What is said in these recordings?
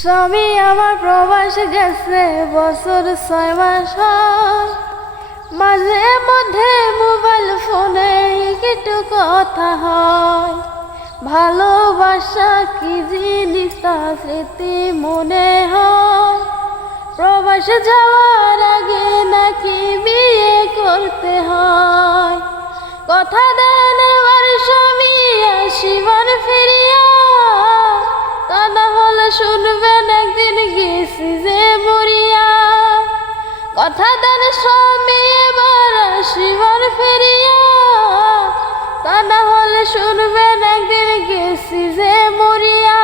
স্বামী আমার প্রবাস গেছে বছর 6 মাস হয়। মাঝে মধ্যে মোবাইল ফোনে একটু কথা হয়। ভালোবাসা কি জিনিস তা স্মৃতি মনে হয়। প্রবাস যাওয়ার আগে নাকি বিয়ে করতে হয়। কথা দেন এবার স্বামী আসিবার ফিরিয়া, তা না হলে শুনবেন একদিন গেছি যে মরিয়া। কথা দেন স্বামী এবার আসিবার ফিরিয়া, তা না হলে শুনবেন একদিন গেছি যে মরিয়া।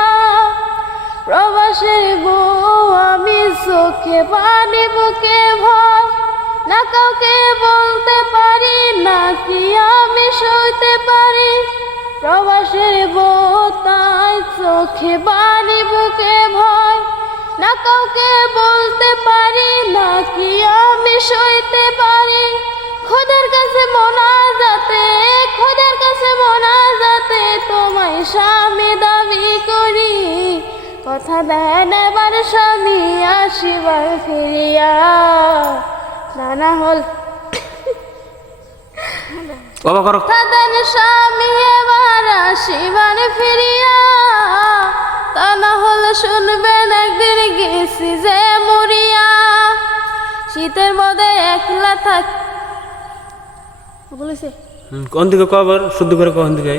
প্রবাসের বউ আমি, চোখে পানি বুকে ভয়, না কাউকে বলতে পারি না কি আমি সইতে পারি। প্রবাসের বউ তাই চোখে পানি বুকে ভয়, না কাউকে বলতে পারি না কি আমি সইতে পারি। খোদার কাছে মোনাজাতে, খোদার কাছে মোনাজাতে তোমায় স্বামী দাবি করি। কথা দেন এবার স্বামী আসিবার ফিরিয়া, না হল কথা দেন স্বামী এবার আসিবার ফিরিয়া, তা না হলে শুনবেন একদিন গেছি যে মরিয়া। শীতের মধ্যে একলা থাক বলেছে কোন দিকে কবার শুদ্ধ করে কোন দিকে